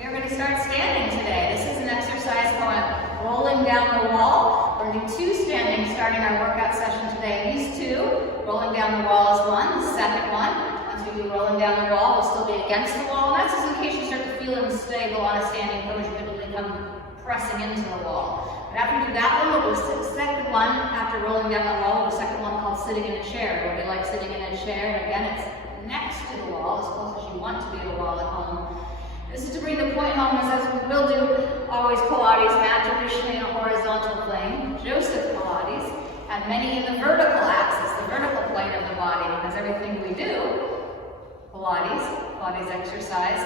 We are going to start standing today. This is an exercise called rolling down the wall. We're going to do 2 standing starting our workout session today. These 2, rolling down the wall is 1. The second one, as we do rolling down the wall, will still be against the wall. And that's just in case you start to feel unstable on a standing pose, you could become pressing into the wall. But after you do that one, we'll do the second one after rolling down the wall. The second one called sitting in a chair. Where we like sitting in a chair, and again, it's next to the wall, as close as you want to be to the wall at home. This is to bring the point home, as we will do always Pilates mat, traditionally in a horizontal plane. Joseph Pilates, and many in the vertical axis, the vertical plane of the body, because everything we do, Pilates exercise,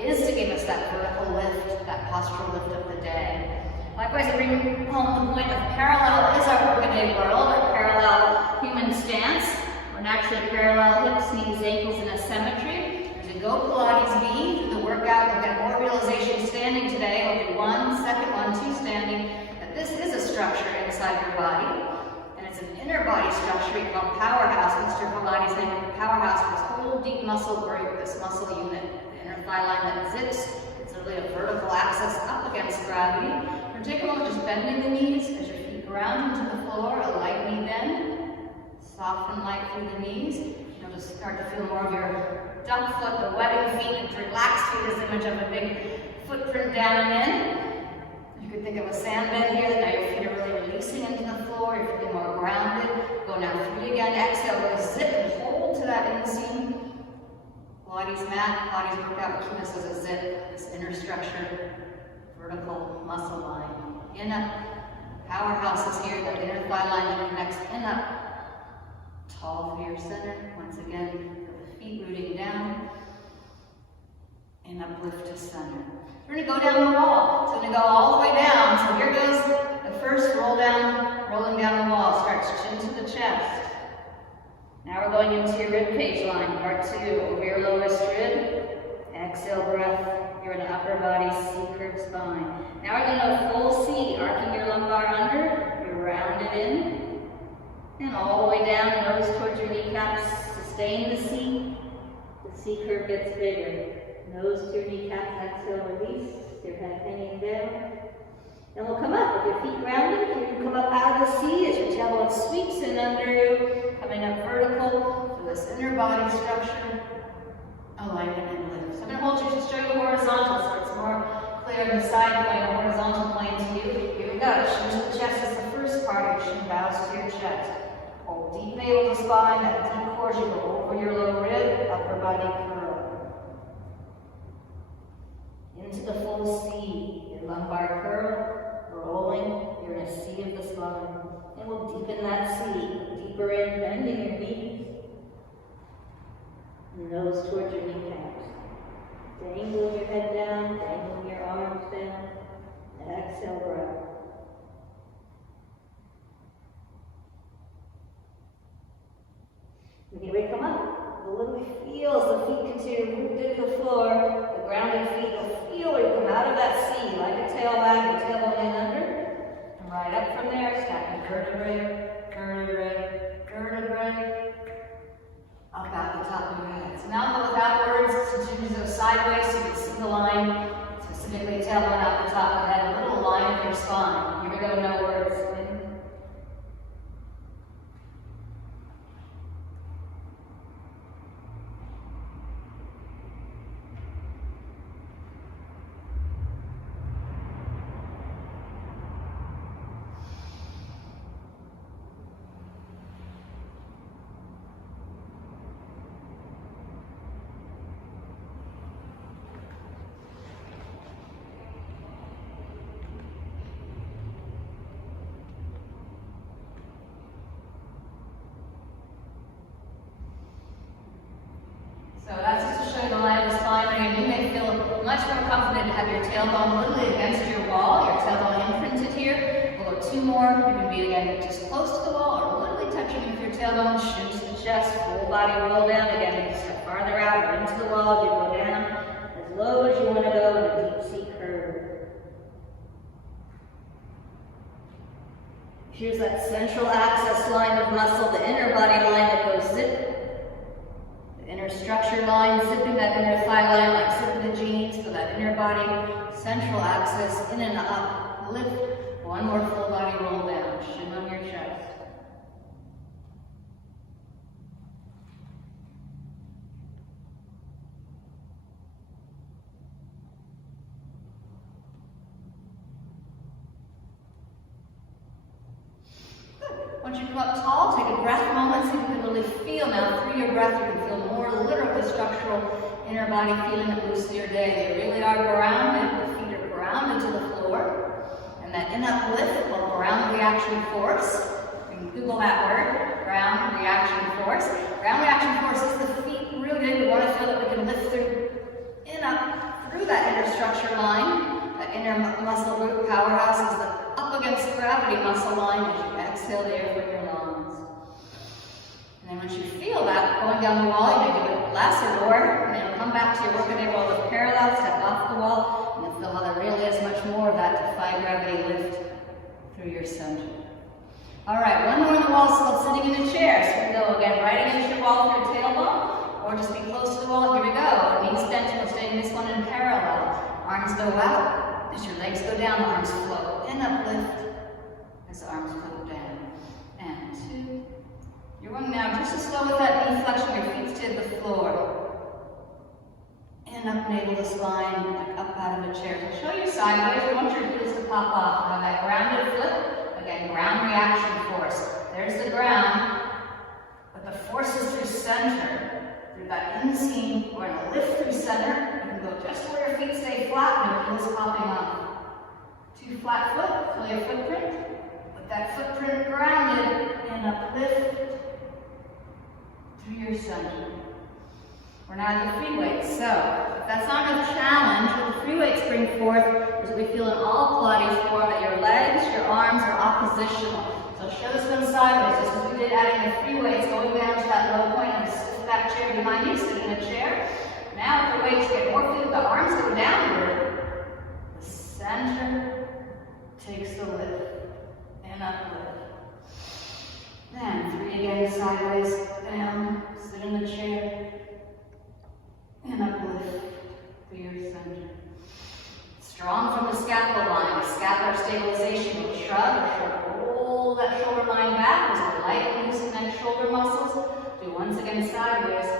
is to give us that vertical lift, that postural lift of the day. Likewise, we bring home the point of parallel is our workaday world, our parallel human stance. We're naturally parallel hips, knees, ankles in a symmetry. As we go Pilates B through the workout, we'll get more realization standing today. We'll do 1, second one, 2 standing. That this is a structure inside your body, and it's an inner body structure we call powerhouse. Mr. Pilates named the powerhouse for this whole deep muscle group, this muscle unit, the inner thigh line that zips. It's really a vertical axis up against gravity. We're going to take a moment just bending the knees as your feet ground into the floor, a light knee bend. Soft and light through the knees. You'll just start to feel more of your duck foot, the webbing feet, and relaxed feet is the image of a big footprint down and in. You could think of a sand bed here, that now your feet are really releasing into the floor, you're feeling more grounded. Go now 3 again, exhale, go zip and hold to that inseam. Pilates mat, Pilates workout, keep this as a zip, this inner structure, vertical muscle line. In up, powerhouse is here, that inner thigh line that connects in up. Tall through your center. Once again, the feet rooting down. And uplift to center. We're going to go down the wall. So we're going to go all the way down. So here goes the first roll down, rolling down the wall. Starts chin to the chest. Now we're going into your rib cage line, part 2. Over your lowest rib. Exhale breath. You're in an upper body C curved spine. Now we're going to a full C, arcing your lumbar under. You're rounded in. And all the way down, nose towards your kneecaps. Sustain the C. The C curve gets bigger. Nose to your kneecaps, exhale, release. Your head hanging down. Then we'll come up with your feet grounded. You can come up out of the C as your tailbone sweeps in under you. Coming up vertical for this inner body structure. Alignment and lift. So I'm going to hold you to show you horizontal so it's more clear in the side plane, a horizontal plane to you. Here we go. Chin to the chest is the first part. Your chin bows to your chest. Hold deep navel to spine, that deep core as you go over your lower rib, upper body curl. Into the full C, your lumbar curl, rolling, you're in a C of the spine. And we'll deepen that C, deeper in, bending your knees. Nose towards your kneecaps. Dangling your head down, dangling your arms down. Exhale, breath. And here we come up. The little feels, the feet continue to root into the floor. The grounded feet will feel where you come out of that C, like a tailback, your tailbone in under. And right up from there, stacking vertebrae, vertebrae, vertebrae. Up out the top of your head. So now without words, continue to go sideways so you can see the line, specifically tailbone out the top of the head, a little line of your spine. Here we go, no words. So that's just to show you the line of the spine. Again, you may feel much more confident to have your tailbone literally against your wall, your tailbone imprinted here. We'll go 2 more. You can be again just close to the wall or literally touching with your tailbone, shin to the chest, full body roll down. Again, you step farther out or into the wall, you go down as low as you want to go in a deep C curve. Here's that central axis line of muscle, the inner body line that goes zip. Inner structure line, zipping that inner thigh line like zipping the jeans for that inner body, central axis, in and up, lift. One more full body roll down, shin on your chest. Once you come up tall, take a breath moment, see if you can really feel now. Through your breath, you can feel more literal structural inner body feeling that moves through your day. They really are grounded. The feet are grounded to the floor. And that in-up lift called ground reaction force. You can Google that word, ground reaction force. Ground reaction force is the feet rooted. We want to feel that we can lift through, in-up, through that inner structure line. That inner muscle root powerhouse is the up against gravity muscle line as you exhale the air from your lungs. And then once you feel that going down the wall, you may do it less or more, and then you'll come back to your workaday roll of parallel, step off the wall, and you'll feel how there really is much more of that defy gravity lift through your center. All right, one more on the wall, still sitting in a chair. So we go again, right against your wall with your tailbone, or just be close to the wall. Here we go. Knees bent, we'll stay in this one in parallel. Arms go out. As your legs go down, the arms float. In, up, lift. As the arms float down. And two. You're going now just as slow with that knee flexion, your feet to the floor. In, up, navel to spine, like up out of a chair. So show you sideways. We want your heels to pop off. Now that grounded flip, again, ground reaction force. There's the ground, but the force is through center. Through that inseam, we're going to lift through center. You can go just where your feet stay flat and your heels popping up. Two flat foot, feel your footprint. With that footprint grounded and uplift through your center. We're now at the free weights. So, if that's not a challenge, what the free weights bring forth is we feel in all Pilates form that your legs, your arms are oppositional. So show this one sideways, just as we did adding the free weights, going down to that low point and that chair behind you, sit in a chair. Now if the weights get more fluid, the arms go downward. The center takes the lift and uplift. Then three again, sideways, down, sit in the chair, and uplift through your center. Strong from the scapula line, scapular stabilization. You'll shrug or roll that shoulder line back as we lightly loosen that shoulder muscles. Do once again sideways.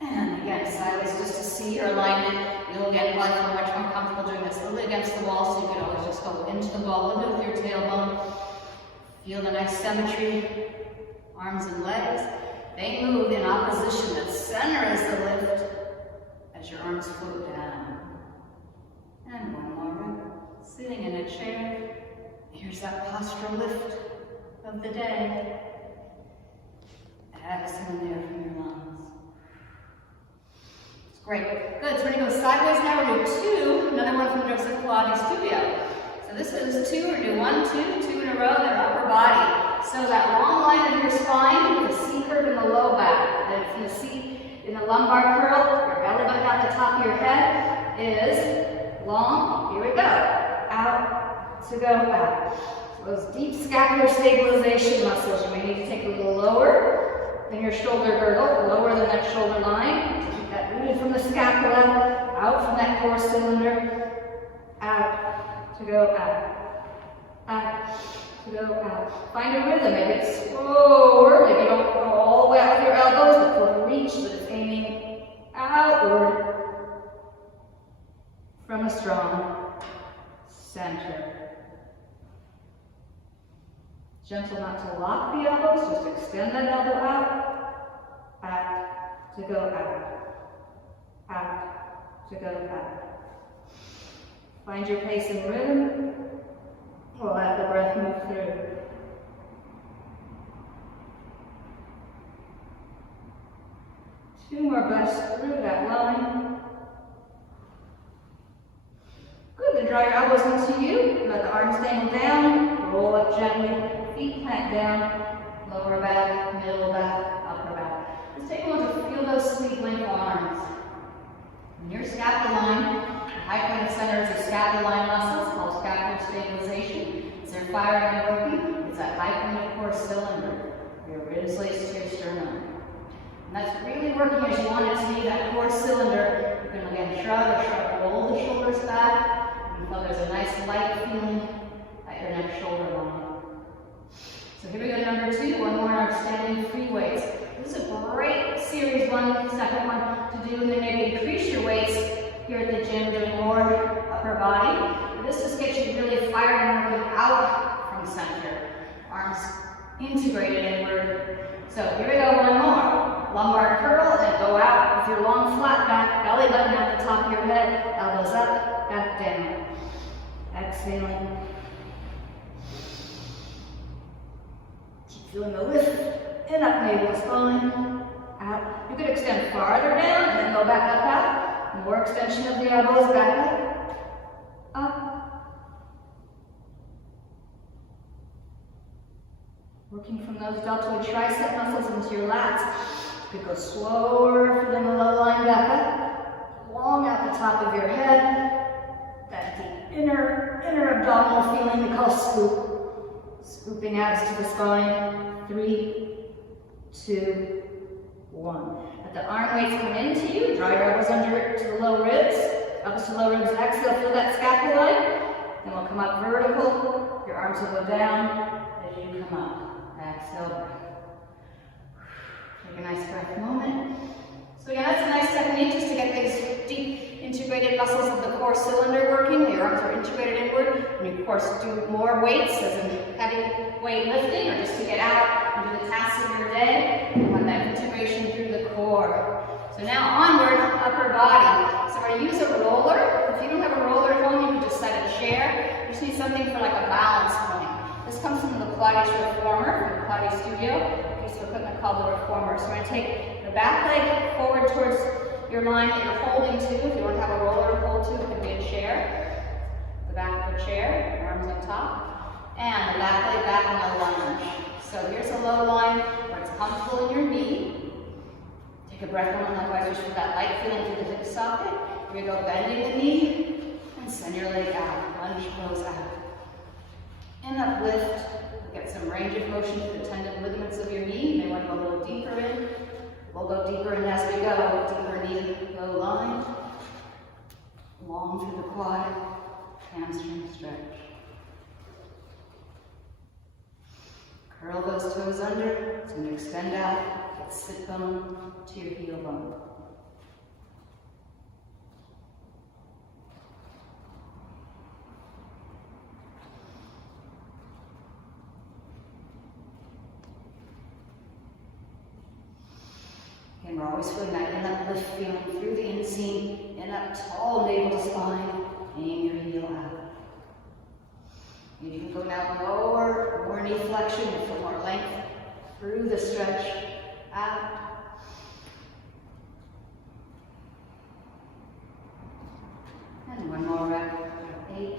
And again, sideways just to see your alignment. You'll again probably feel much more comfortable doing this a little bit against the wall, so you can always just go into the wall a little bit with your tailbone. Feel the nice symmetry. Arms and legs. They move in opposition. The center is the lift as your arms float down. And one more. Sitting in a chair. Here's that postural lift of the day. Exhale in there from your lungs. It's great. Good. So we're going to go sideways now. We're going to do two. Another one from the Joseph Pilates Studio. So this is two. We're going to do 1, 2, 2 in a row. Their upper body. So that long line of your spine, the C curve in the low back. If you see in the lumbar curl, your belly button at the top of your head is long. Here we go. Out to go out. So those deep scapular stabilization muscles, you may need to take a little lower than your shoulder girdle, lower than that shoulder line. Keep that rooted from the scapula, out from that core cylinder, out to go out. Out. Go out. Find a rhythm. Maybe it's slower. Maybe you don't go all the way out with your elbows, but feel the reach, but it's aiming outward from a strong center. Gentle not to lock the elbows, just extend that elbow out to go out to go out. Find your pace and rhythm. We'll let the breath move through. Two more breaths through that line. Good, then draw your elbows into you. Let the arms dangle down. Roll up gently. Feet plant down. Lower back, middle back, upper back. Just take a moment to feel those sweet length arms. And your scapula line. High point center is your scapular line muscles called scapular stabilization. As they're firing and working, it's that high point core cylinder. Your ribs laced to your sternum. And that's really working as you want it to be, that core cylinder. You can again shrug, roll the shoulders back. You feel there's a nice light feeling at your next shoulder line. So here we go, number 2, one more in our standing free weights. This is a great series, second one to do, and then maybe increase your weights here at the gym, doing more upper body. This just gets you really fired and moving out from center. Arms integrated inward. So here we go, one more. Lumbar curl and go out with your long flat back, belly button at the top of your head, elbows up, back down. Exhaling. Keep feeling the lift, and up navel spine, out. You could extend farther down and then go back up, out. More extension of the elbows, back up. Working from those deltoid tricep muscles into your lats. You could go slower, feeling the low line back up. Long out the top of your head. That deep inner abdominal feeling we call scoop. Scooping abs to the spine. 3, 2, 1. Let the arm weights come into you. Draw your elbows under to the low ribs. Elbows to low ribs. Exhale, feel that scapula. Then we'll come up vertical. Your arms will go down as you come up. Exhale. Take a nice breath moment. So again, that's a nice technique just to get these deep integrated muscles of the core cylinder working. Your arms are integrated inward. And you, of course, do more weights, as in heavy weight lifting, or just to get out and do the tasks of your day. You want that integration through the core. So now onward, upper body. So we're going to use a roller. If you don't have a roller at home, you can just set a chair. You just need something for like a balance point. This comes from the Pilates Reformer, from the Pilates studio, a piece of equipment called the Reformer. So we're going to take the back leg forward towards your line that you're holding to. If you don't have a roller to hold to, it could be a chair. The back of the chair, arms on top, and the back leg back in a lunge. So here's a low line where it's comfortable in your knee. Take a breath on, likewise, just for that light feeling through the hip socket. Here we go, bending the knee, and send your leg out. Lunge, close out. And uplift. Get some range of motion to the tendon ligaments of your knee. You may want to go a little deeper in. We'll go deeper in as we go. Deeper knee, low line. Long through the quad. Hamstring stretch. Curl those toes under. It's going to extend out. Get sit bone to your heel bone. And we're always feeling that in-up lift feeling through the inseam, in-up tall navel to spine, aim your heel out. And you can go now lower, more knee flexion, and feel more length through the stretch, out. And one more rep, 8.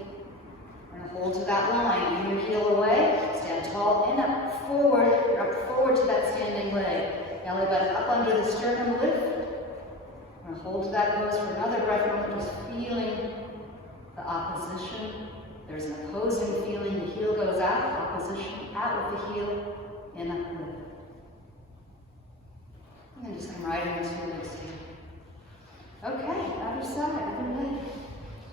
We're going to hold to that line, aim your heel away, stand tall, in-up, forward, you're up forward to that standing leg. Belly button up under the sternum lift. We're going to hold to that pose for another breath moment, just feeling the opposition. There's an opposing feeling. The heel goes out, opposition out with the heel, in up lift. And then just come right into your legs here. Okay, other side, other leg.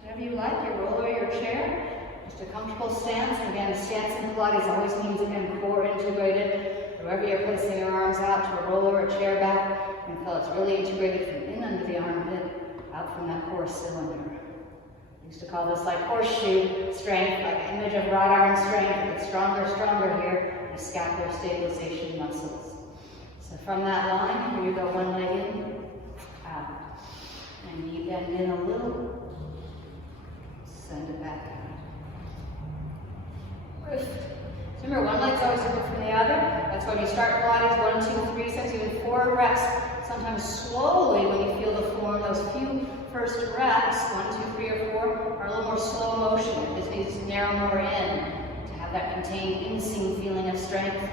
Whatever you like, your roller or your chair. Just a comfortable stance. And again, stance in Pilates always means, again, core integrated. Wherever you're placing your arms out to a roller or a chair back, you can feel it's really integrated from in under the armpit, out from that core cylinder. We used to call this like horseshoe strength, like an image of wrought iron strength. It gets stronger, stronger here, the scapular stabilization muscles. So from that line, here you go, one leg in, out. And you bend in a little, send it back out. Lift. So remember, one leg's always different from the other. That's why when you start Pilates, 1, 2, 3 sets, even 4 reps. Sometimes slowly, when you feel the form, those few first reps, 1, 2, 3, or 4, are a little more slow motion. It just needs to narrow more in to have that contained inseam feeling of strength.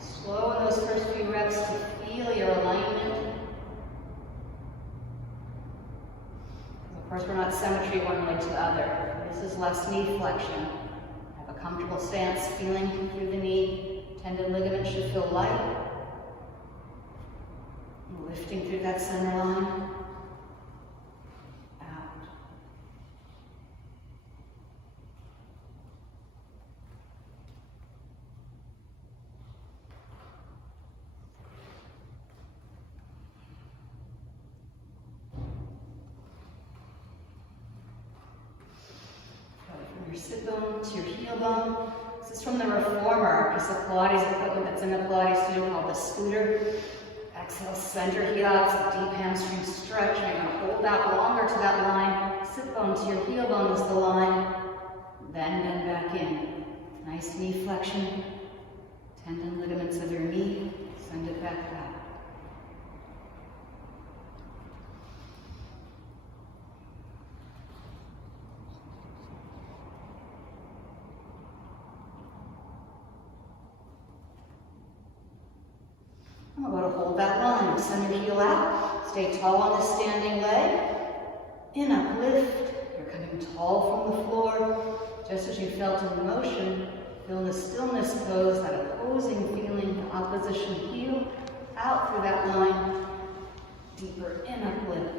Slow in those first few reps to feel your alignment. Of course, we're not symmetry one leg to the other. This is less knee flexion. Comfortable stance, feeling through the knee. Tendon ligaments should feel light. Lifting through that center line. Out. From your sit bone to your heel bone. This is from the Reformer, a piece of Pilates equipment that's in the Pilates studio called the scooter. Exhale, send your heel out, it's a deep hamstring stretch. You're going to hold that longer to that line. Sit bone to your heel bone is the line. Then bend back in. Nice knee flexion. Tendon ligaments of your knee. Send it back out. I'm going to hold that line. Send your heel out. Stay tall on the standing leg. In up, lift. You're coming tall from the floor. Just as you felt in the motion, feel the stillness pose, that opposing feeling, the opposition heel. Out through that line. Deeper in up, lift.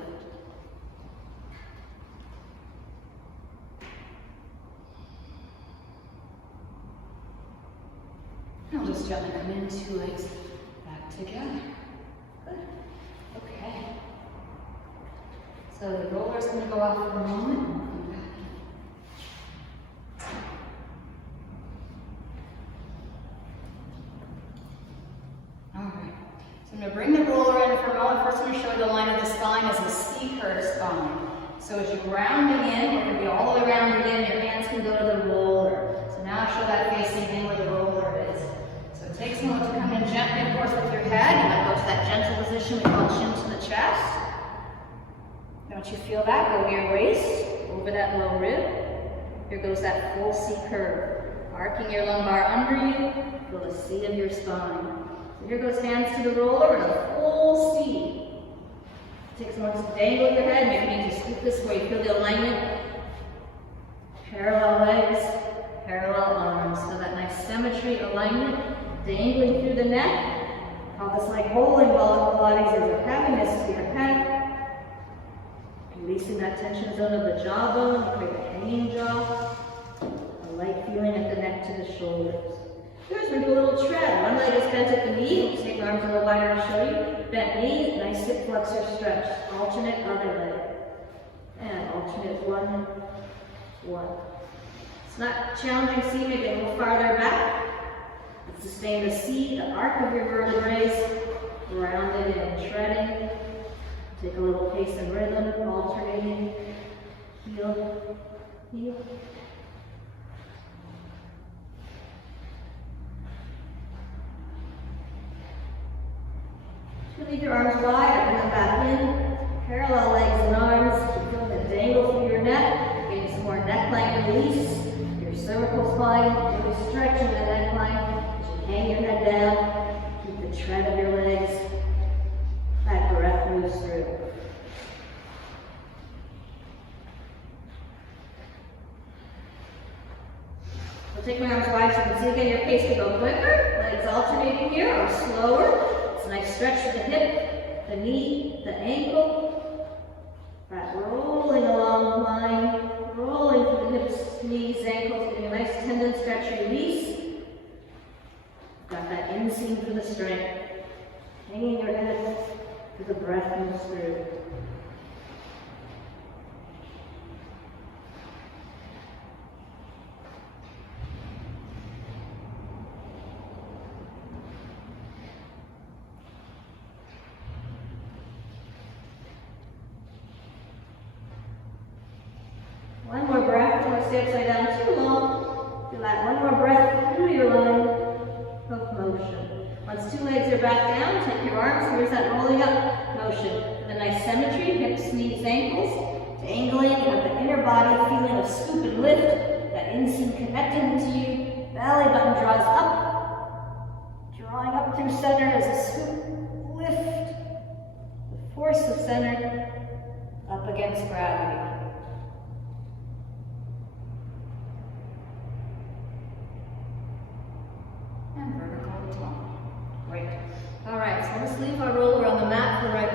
Now just gently come in, 2 legs back together. Good. Okay. So the roller's going to go off for a moment and come back in. Alright. So I'm going to bring the roller in for a moment. First I'm going to show you the line of the spine as a C-curve spine. So as you're rounding in, we're going to be all the way rounded in, your hands can go to the roller. So now I show that facing in where the roller is. So it takes a moment to come in gently, of course, with your head. You want to go to that gentle position we call chin to the chest. Don't you feel that? Go to your waist, over that low rib. Here goes that full C curve. Arcing your lumbar under you, feel the C of your spine. So here goes hands to the roller and a full C. Take some more to dangle your head. Maybe you need to scoop this way. Feel the alignment. Parallel legs, parallel arms. So that nice symmetry, alignment, dangling through the neck. Call this like bowling ball in Pilates as you're having this to your head. Releasing that tension zone of the jawbone, create a hanging jaw. A light feeling at the neck to the shoulders. Here's where we do a little tread. One leg is bent at the knee. We'll take the arms a little wider to show you. Bent knee, nice hip flexor stretch. Alternate other leg. And alternate one. It's not challenging C, maybe a little farther back. Sustain the C, the arc of your vertebrae. Rounded and treading. Take a little pace and rhythm, alternating. Heel, heel. Leave your arms wide, bring them back in. Parallel legs and arms. Feel the dangle through your neck. Getting some more neckline release. Your cervical spine. Really stretching the neckline. Hang your head down. Keep the tread of your legs. That breath moves through. I'll take my arms wide so you can see again your pace to go quicker. Legs alternating here or slower. It's a nice stretch to the hip, the knee, the ankle. That rolling along the line, rolling through the hips, knees, ankles, getting a nice tendon stretch release. Got that inseam for the strength. Hanging your head as the breath moves through. One more breath. Don't stay upside down too long. Do that. One more breath through your line of motion. Once 2 legs are back down, take your arms. Here's that rolling up motion. With a nice symmetry, hips, knees, ankles. Dangling. You have the inner body feeling of scoop and lift. That inseam connecting to you. Belly button draws up. Drawing up through center as a scoop. Lift. The force of center up against gravity. Great. All right, so let's leave our roller on the mat for right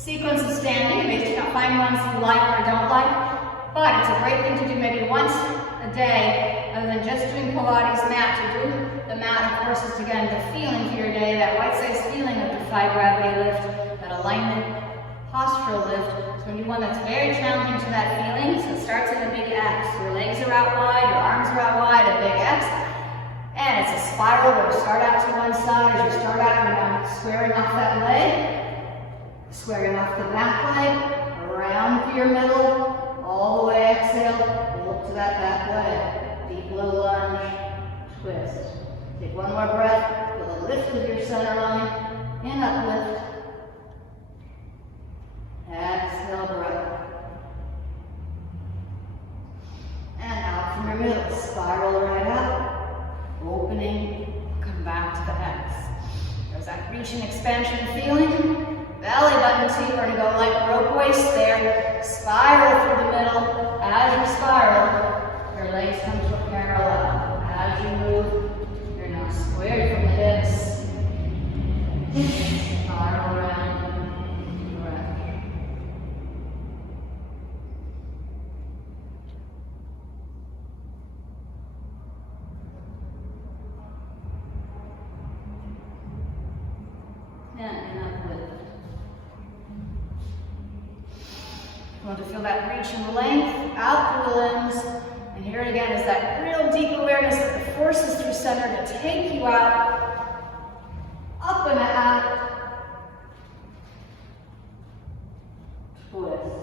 sequence of standing. You may find ones you like or don't like, but it's a great thing to do maybe once a day, other than just doing Pilates mat. To do the mat, of course, is again the feeling for your day, that right-size feeling of defy gravity lift, that alignment postural lift. So we do one that's very challenging to that feeling. So it starts in a big X. Your legs are out wide, your arms are out wide, a big X. And it's a spiral where you start out to one side. As you start out, you're now squaring off that leg, squaring off the back leg, around through your middle, all the way exhale, look to that back leg. Deep low lunge, twist. Take one more breath, feel a lift of your center line, and uplift. Exhale, breath. And out from your middle, spiral right out, opening, come back to the X. There's that reach and expansion feeling. Belly button two, we're going to go like rope waist there. Spiral through the middle. As you spiral, your legs come to a parallel. As you move, you're now squared from the hips. Spiral around. Want to feel that reach and length out through the limbs. And here again is that real deep awareness that the force is through center to take you out, up and out, twist.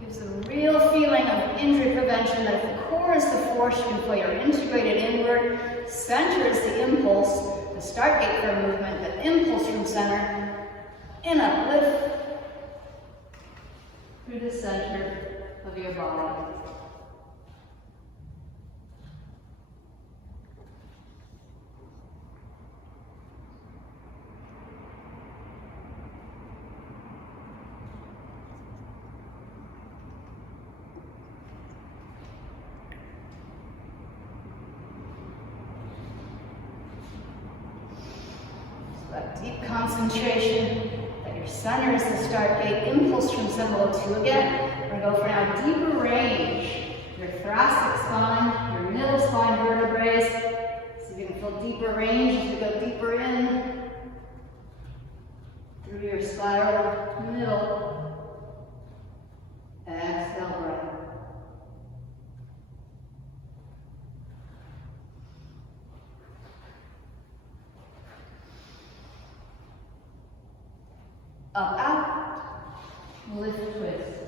Gives a real feeling of injury prevention, that if the core is the force, you can feel you're integrated inward. Center is the impulse, the start gate for movement, the impulse from center, and uplift through the center of your body. That deep concentration, that your center is the start gate, impulse from symbol 2 again. We're going to go for now deeper range. Your thoracic spine, your middle spine vertebrae. So you can feel deeper range as you go deeper in through your spiral middle. Exhale, breath. Up, out, lift, twist.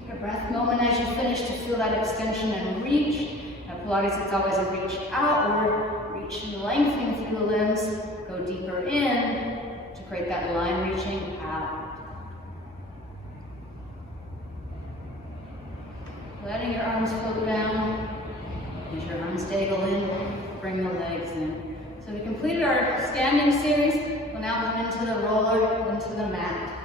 Take a breath moment as you finish to feel that extension and reach. At Pilates, it's always a reach outward, reach and lengthening through the limbs. Go deeper in to create that line reaching out. Letting your arms float down. As your arms dangle in, bring the legs in. So we completed our standing series. We'll now come into the roller, into the mat.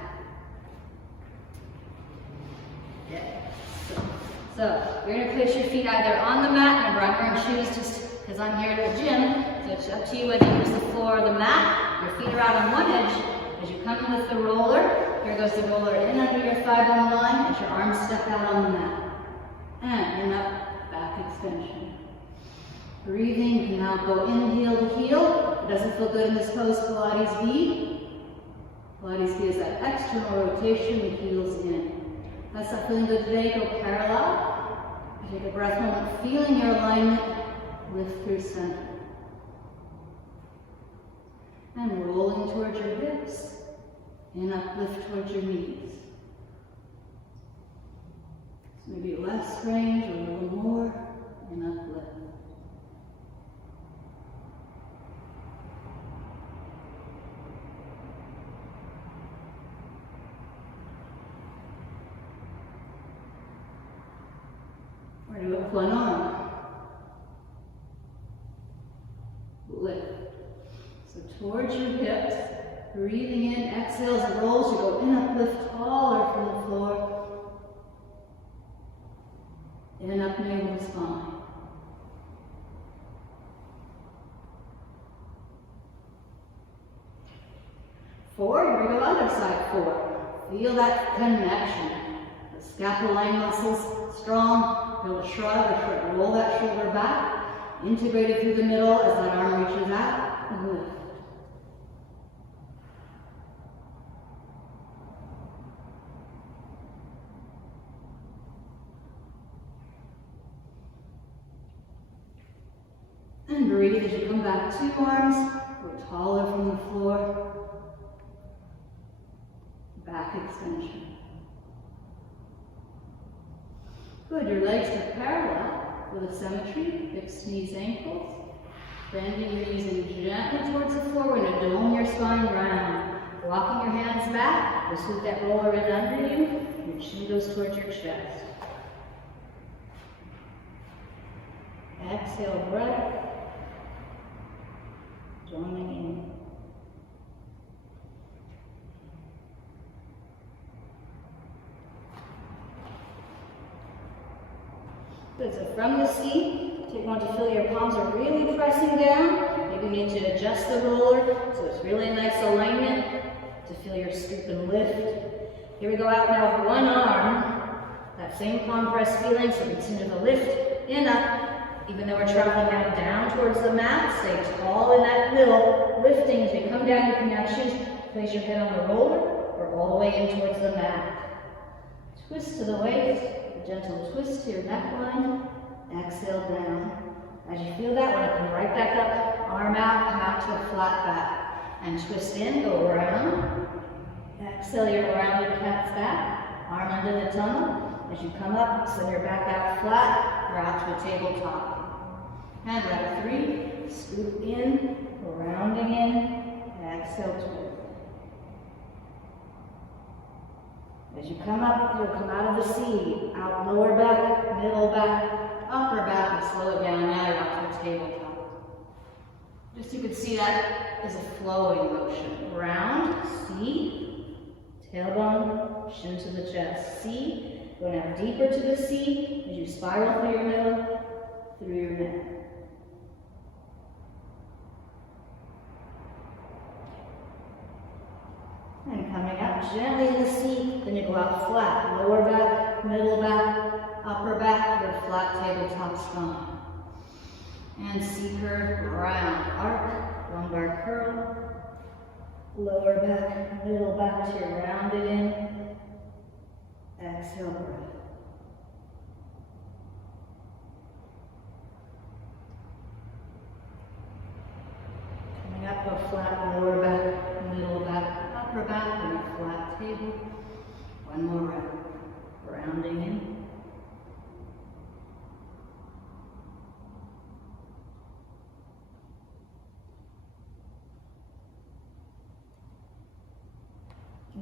So you're going to place your feet either on the mat. Remember, I'm wearing shoes just because I'm here at the gym. So it's up to you whether you use the floor or the mat. Your feet are out on one edge. As you come in with the roller, here goes the roller in under your thigh bone line as your arms step out on the mat. And in up, back extension. Breathing, you can now go in heel to heel. If it doesn't feel good in this pose, Pilates V. Pilates V is that external rotation, the heels in. That's not feeling good today, go parallel. Take a breath moment, feeling your alignment, lift through center. And rolling towards your hips, and uplift towards your knees. So maybe less range or a little more, and uplift. We're going to do it with one arm. Lift. So towards your hips, breathing in, exhale as it rolls, you go in, uplift taller from the floor. In, up, navel to spine. Four, here we go, other side, four. Feel that connection. The scapuline muscles strong. Feel a shrug, roll that shoulder back. Integrate it through the middle as that arm reaches out and lift. And breathe as you come back, two arms, go taller from the floor. Back extension. Good, your legs are parallel with a symmetry, fixed knees, ankles. Bending your knees in gently towards the floor. We're going to dome your spine round. Walking your hands back, just with that roller in under you. Your chin goes towards your chest. Exhale, breath. Doming in. Good, so from the seat, you want to feel your palms are really pressing down. Maybe you need to adjust the roller so it's really nice alignment to feel your scoop and lift. Here we go out now with one arm. That same palm press feeling, so continue to lift and up. Even though we're traveling now down towards the mat, stay tall in that middle. Lifting as you come down, you can now choose to place your head on the roller or all the way in towards the mat. Twist to the waist. Gentle twist to your neckline, exhale down. As you feel that, want to come right back up, arm out, come out to a flat back. And twist in, go around. Exhale your rounded cat's back, arm under the tunnel. As you come up, send your back out flat, or out to a tabletop. And rep 3, scoop in, rounding in, exhale twist. As you come up, you'll come out of the seat, out lower back, middle back, upper back, and slow it down. Now you're up to the tabletop. Just so you can see that is a flowing motion. Round, C, tailbone, shin to the chest. C, go now deeper to the C as you spiral through your middle, through your neck. And coming up gently in the seat, then you go out flat, lower back, middle back, upper back, your flat tabletop spine. And C curve, round, arc, lumbar curl, lower back, middle back to your rounded in. Exhale, breath. Coming up, go flat, lower back, middle back, upper back, and a flat table. One more round. Rounding in.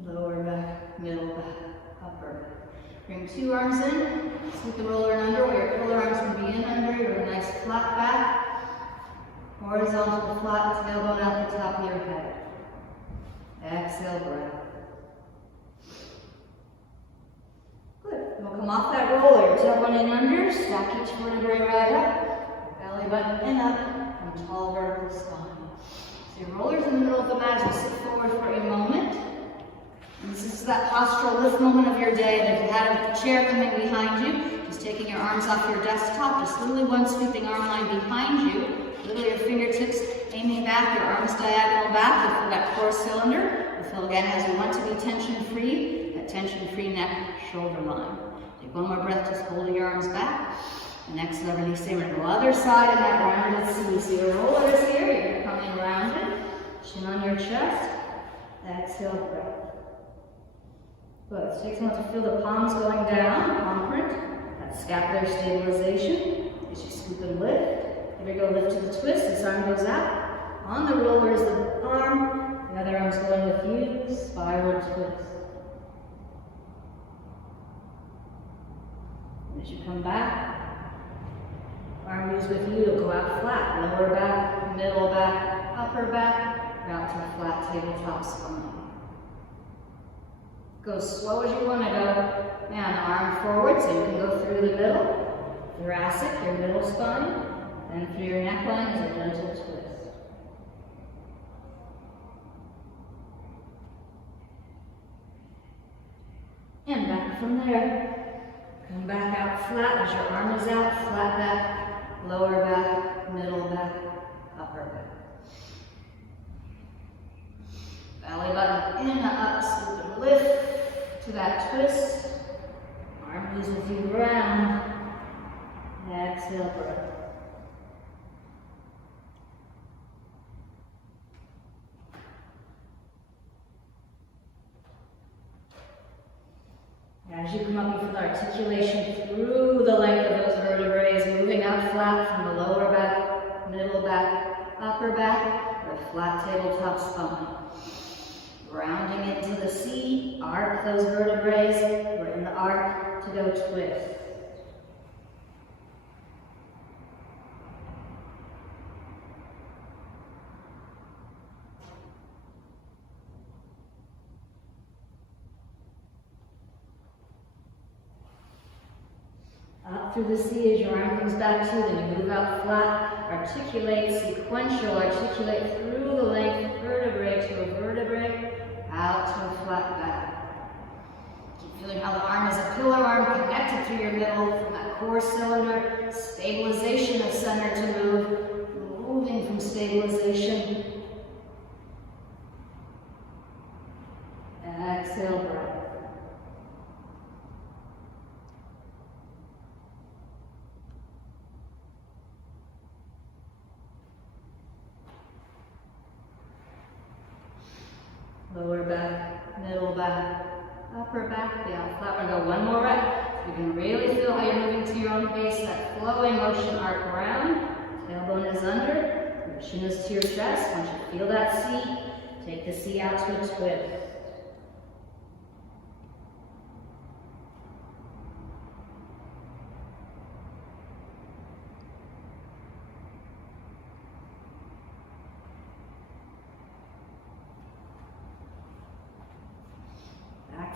Lower back, middle back, upper. Bring two arms in. Scoot the roller in under, where your puller arms can be in under. You're a nice flat back. Horizontal flat, tailbone out the top of your head. Exhale, breath. Good. We'll come off that roller. Tailbone in under, stack each vertebrae right up. Belly button in up, and tall vertical spine. So your roller's in the middle of the mat as you sit forward for a moment. And this is that postural lift moment of your day. And if you had a chair coming behind you, just taking your arms off your desktop, just literally one sweeping arm line behind you. Literally your fingertips aiming back, your arms diagonal back. You feel that core cylinder. You feel again as you want to be tension-free, that tension-free neck, shoulder line. Take one more breath, just holding your arms back. And exhale, release. We're going to go other side in that rounded C. So your roller is here, you're going to come in rounded. Chin on your chest. Exhale, breath. Good. So take a moment to feel the palms going down, palm print. That scapular stabilization as you scoop and lift. Here we go, lift to the twist. This arm goes out. On the roller is the arm. The other arm's going with you. Spiral twist. And as you come back, arm moves with you. You'll go out flat. Lower back, middle back, upper back, out to a flat tabletop spine. Go slow as you want to go. And arm forward so you can go through the middle. Thoracic, your middle spine. And through your neckline is a gentle twist. And back from there. Come back out flat as your arm is out. Flat back, lower back, middle back, upper back. Belly button in, up, scoop and lift to that twist. Arm moves with you round. Exhale, breath. As you come up, you feel articulation through the length of those vertebrae, moving out flat from the lower back, middle back, upper back, or flat tabletop spine. Rounding into the C, arc those vertebrae. We're in the arc to go twist. Up through the C as your arm comes back to you, then you move out flat, articulate, sequential, articulate through the length, vertebrae to a vertebrae, out to a flat back. Keep feeling how the arm is a pillar arm connected through your middle from that core cylinder, stabilization of center to move, moving from stabilization. Exhale, breath. Lower back, middle back, upper back, down flat. We're gonna go one more rep. You can really feel how you're moving to your own pace, that flowing motion, arc around. Tailbone is under, your chin is to your chest. Once you feel that C, take the C out to a twist.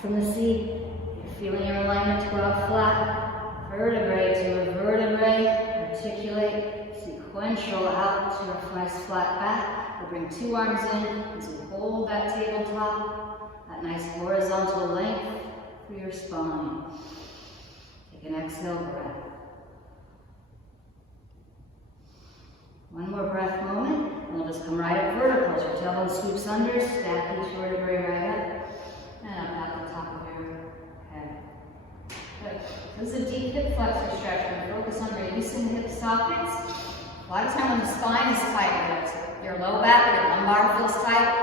From the C, you're feeling your alignment to go out flat, vertebrae to a vertebrae, articulate, sequential out to a nice flat back. We'll bring two arms in as you hold that tabletop, that nice horizontal length through your spine. Take an exhale breath. One more breath moment, and we'll just come right up vertical. As your tailbone scoops under, stack each vertebrae right up. And up at the top of your head. Good. This is a deep hip flexor stretch. We're going to focus on releasing the hip sockets. A lot of time when the spine is tight, your low back, your lumbar feels tight,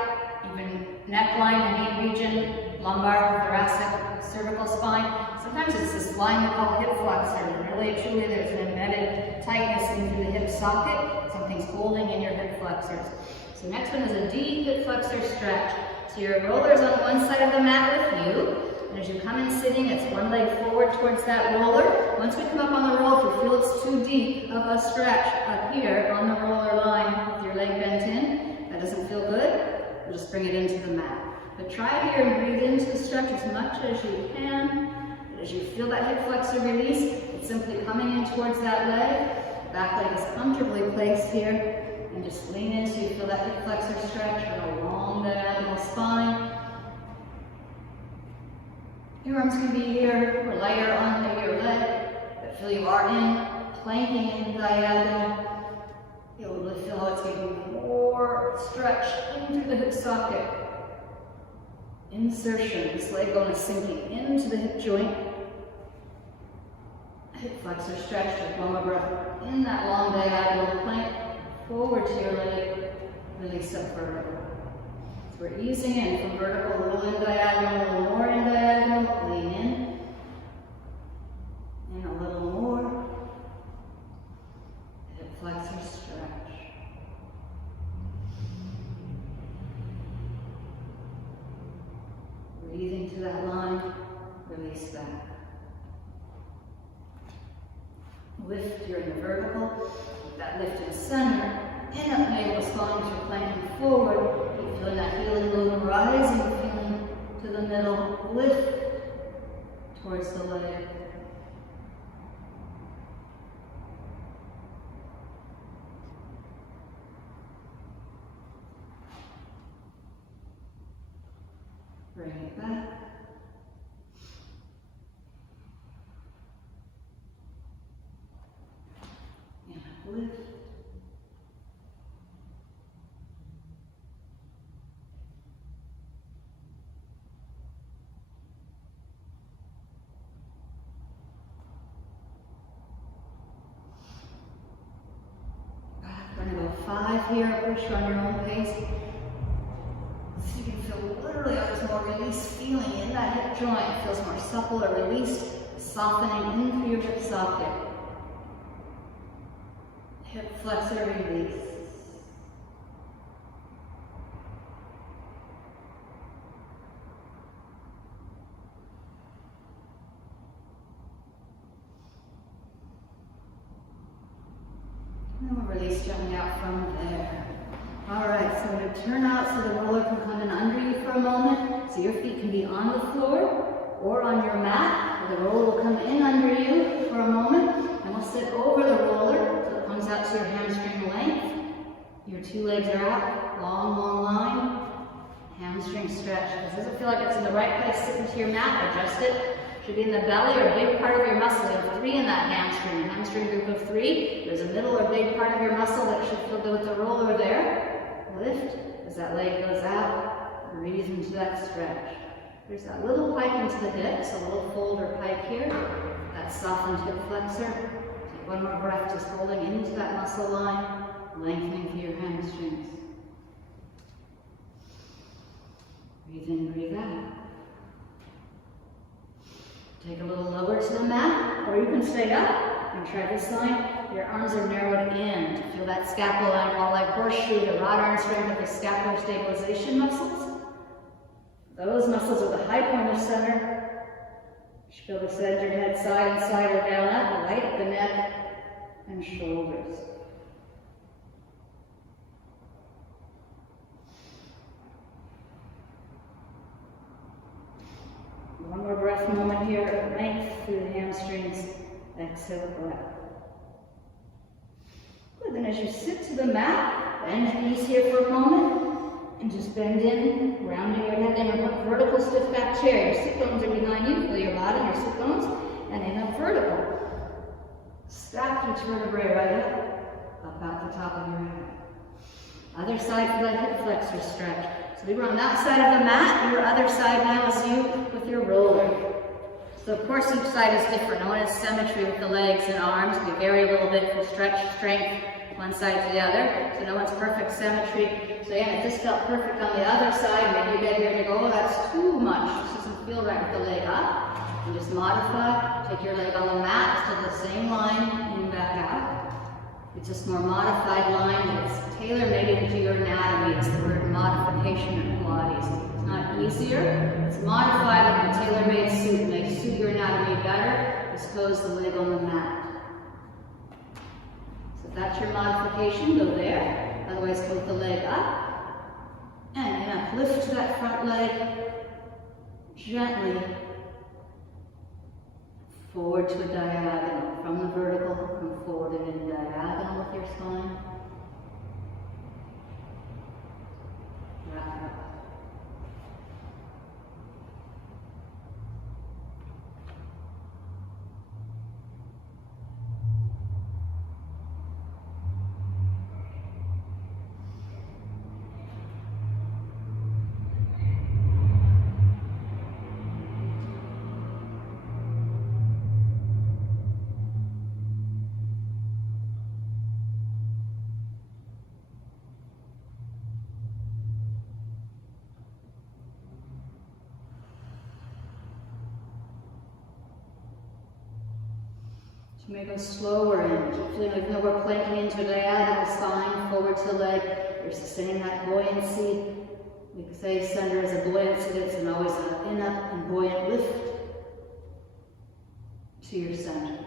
even neckline, the knee region, lumbar, thoracic, cervical spine. Sometimes it's this line we call hip flexor. And really, truly, there's an embedded tightness in through the hip socket. Something's holding in your hip flexors. So next one is a deep hip flexor stretch. So your roller's on one side of the mat with you, and as you come in sitting, it's one leg forward towards that roller. Once we come up on the roll, if you feel it's too deep of a stretch up here on the roller line with your leg bent in, that doesn't feel good, we'll just bring it into the mat. But try here and breathe into the stretch as much as you can. And as you feel that hip flexor release, it's simply coming in towards that leg. Back leg is comfortably placed here. And just lean in so you feel that hip flexor stretch with a long diagonal spine. Your arms can be here or lighter onto your leg, but feel you are in, planking in diagonal. You'll really feel how it's getting more stretch in through the hip socket. Insertion, this leg bone is sinking into the hip joint. Hip flexor stretch, take one more breath in that long diagonal plank. Forward to your leg, release up vertical. So we're easing in from vertical, a little in diagonal, a little more in diagonal, lean in, and a little into that line, release back. Lift, you're in the vertical, keep that lift in center, in up navel spine as you're planking forward. Keep feeling that healing loop rising, feeling to the middle, lift towards the leg. Bring it back. And lift. We're going to go 5 here, push on your own pace. So you can feel literally how there's more release feeling in that hip joint. It feels more supple or released, softening in through your hip socket. Hip flexor release. And we'll release gently out from there. Alright, so we're going to turn out so the roller can come in under you for a moment. So your feet can be on the floor or on your mat. The roller will come in under you for a moment. And we'll sit over the roller so it comes out to your hamstring length. Your 2 legs are out, long, long line. Hamstring stretch. If it doesn't feel like it's in the right place, sit into your mat, adjust it. Should be in the belly or a big part of your muscle. You have 3 in that hamstring. A hamstring group of 3. There's a middle or big part of your muscle that should feel good with the roller there. Lift as that leg goes out. Breathe into that stretch. There's that little pike into the hips, a little fold or pike here. That softened hip flexor. Take one more breath, just holding into that muscle line, lengthening through your hamstrings. Breathe in, breathe out. Take a little lower to the mat, or you can stay up and try this line. Your arms are narrowed in to feel that scapula and all like horseshoe, the rod arm strength of the scapular stabilization muscles. Those muscles are the high point of center. You should feel the send your head side and side or down up, light up the neck and shoulders. One more breath moment here, length through the hamstrings, exhale breath. Good, then as you sit to the mat, bend your knees here for a moment, and just bend in, rounding your head in a vertical stiff back chair. Your sit bones are behind you, feel your bottom, your sit bones, and in up vertical. Stack each vertebrae right up out the top of your head. Other side for that hip flexor stretch. So we were on that side of the mat, your other side now is you with your roller. So of course each side is different. No one has symmetry with the legs and arms. We vary a little bit from stretch strength one side to the other. So no one's perfect symmetry. So yeah, if this felt perfect on the other side, maybe you get here and you go, oh, that's too much. This doesn't feel right with the leg up. And just modify. Take your leg on the mat to the same line and back out. It's just more modified line. It's tailor made to your anatomy. It's the word modification in Pilates. It's not easier. It's modified like a tailor-made suit. Make suit your anatomy better. Just close the leg on the mat. So if that's your modification, go there. Otherwise, put the leg up. And lift that front leg gently forward to a diagonal. From the vertical, come forward and in diagonal with your spine. Wrap up. You may go slower in, feeling like we're planking into a diagonal spine, forward to the leg. You're sustaining that buoyancy. We could say center is a buoyancy that's always in up and and buoyant lift to your center.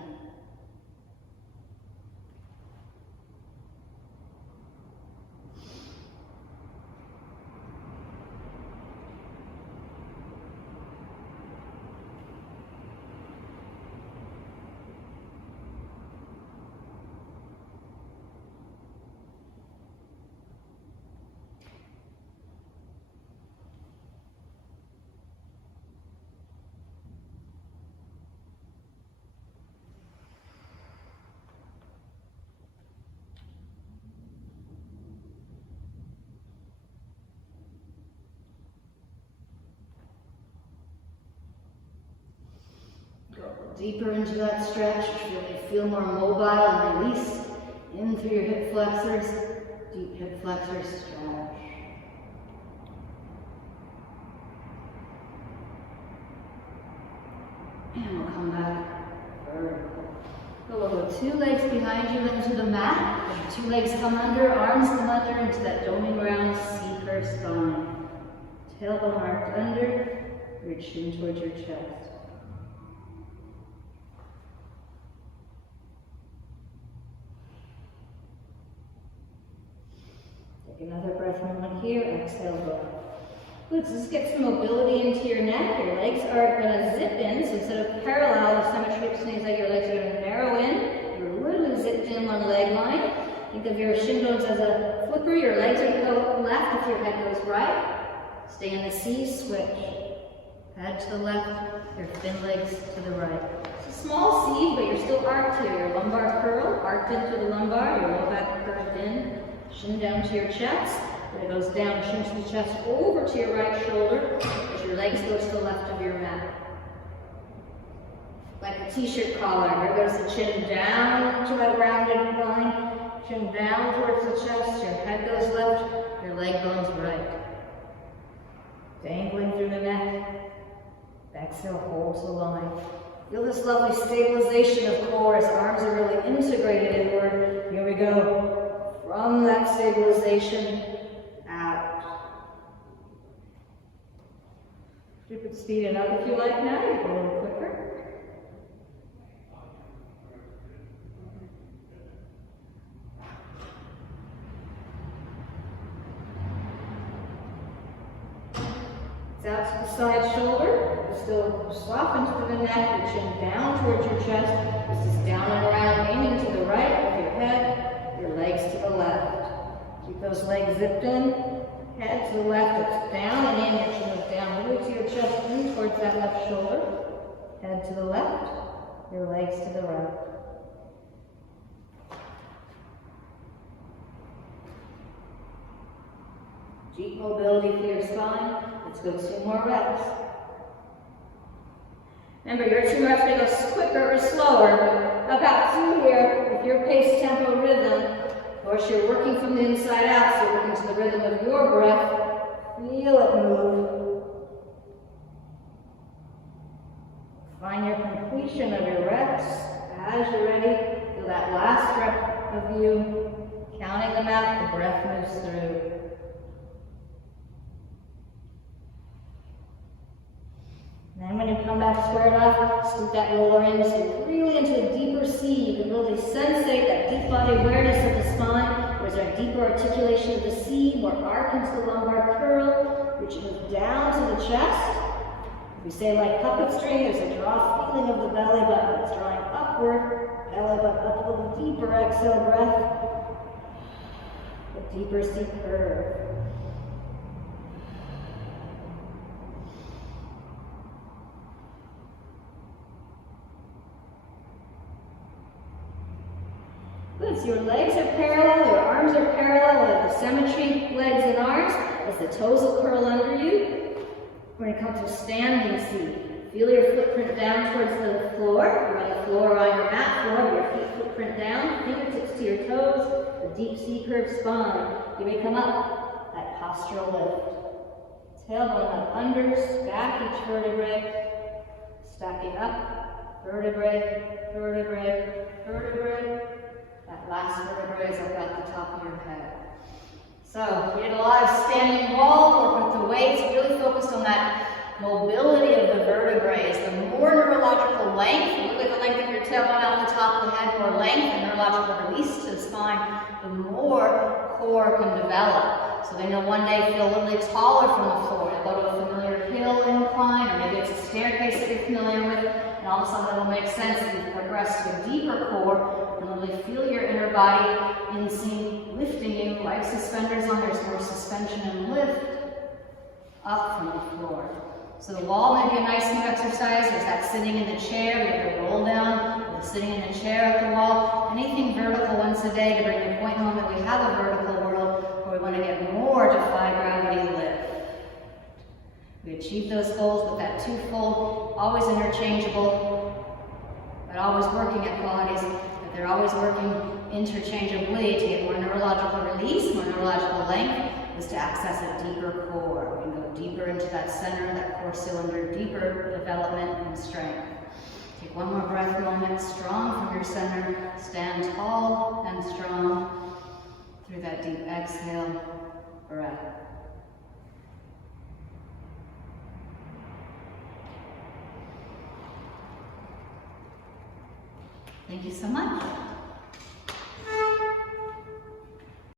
Deeper into that stretch, feel more mobile and release in through your hip flexors, deep hip flexors stretch. And we'll come back vertical. So we'll go 2 legs behind you into the mat. As your 2 legs come under, arms come under into that doming round C-curve spine. Tailbone arched under, your chin towards your chest. Another breath moment here, exhale, breath. Good, so just get some mobility into your neck. Your legs are going to zip in, so instead of parallel, the symmetry seems like your legs are going to narrow in. You're literally zipped in one leg line. Think of your shin bones as a flipper. Your legs are going to go left if your head goes right. Stay in the C, switch. Head to the left, your thin legs to the right. It's a small C, but you're still arched here. Your lumbar curl, arched into the lumbar, your low back curved in. Shin down to your chest, then it goes down, shin to the chest, over to your right shoulder, as your legs go to the left of your mat. Like a t-shirt collar, here goes the chin down to that rounded line, chin down towards the chest, your head goes left, your leg bones right. Dangling through the neck, exhale, hold to the line. Feel this lovely stabilization of core as arms are really integrated inward. Here we go. From that stabilization, out. You could speed it up if you like now, you go a little quicker. It's out to the side shoulder, still soften to the neck, your chin down towards your chest. This is down and around, aiming to the right with your head. Your legs to the left. Keep those legs zipped in. Head to the left, it's down and in. Your chin is down, really to your chest, in towards that left shoulder. Head to the left, your legs to the right. Deep mobility for your spine. Let's go 2 more reps. Remember, your 2 reps may go quicker or slower. About 2 here with your pace, tempo, rhythm. Of course, you're working from the inside out, so you're working to the rhythm of your breath. Feel it move. Find your completion of your reps. As you're ready, feel that last rep of you. Counting them out, the breath moves through. Then when you come back squared up, scoop that roller in, so really into a deeper C. You can really sensate that deep body awareness of the spine. There's our deeper articulation of the C, more arc into the lumbar curl, which moves down to the chest. If we say like puppet string, there's a draw feeling of the belly button. It's drawing upward, belly button up a little deeper, exhale breath. A deeper C curve. Good, so your legs are parallel, your arms are parallel, with the symmetry, legs and arms, as the toes will curl under you. We're going to come to a standing seat. Feel your footprint down towards the floor. You're on the floor on your mat floor, your feet footprint down, fingertips to your toes, a deep C-curve spine. You may come up, that postural lift. Tailbone up under, stack each vertebrae, stacking up, vertebrae, vertebrae, vertebrae. That last vertebrae is up at the top of your head. So we did a lot of standing wall work with the weights, really focused on that mobility of the vertebrae. length. Look at the length of your tailbone out the top of the head, more length and neurological release to the spine, the more core can develop. So they know one day feel a little bit taller from the floor. They go to a familiar hill incline, or maybe it's a staircase that you're familiar with, and all of a sudden it will make sense that you progress to a deeper core, and really feel your inner body lifting you like suspenders on. There's more suspension and lift up from the floor. So the wall may be a nice new exercise. There's that sitting in the chair. We have to roll down, or sitting in the chair at the wall. Anything vertical once a day to bring the point home that we have a vertical world where we want to get more defy gravity lift. We achieve those goals with that twofold, always interchangeable, but always working at qualities that they're always working interchangeably to get more neurological release, more neurological length, is to access a deeper core. We can go deeper into that center, that core cylinder, deeper development and strength. Take one more breath moment, strong from your center, stand tall and strong through that deep exhale breath. Thank you so much.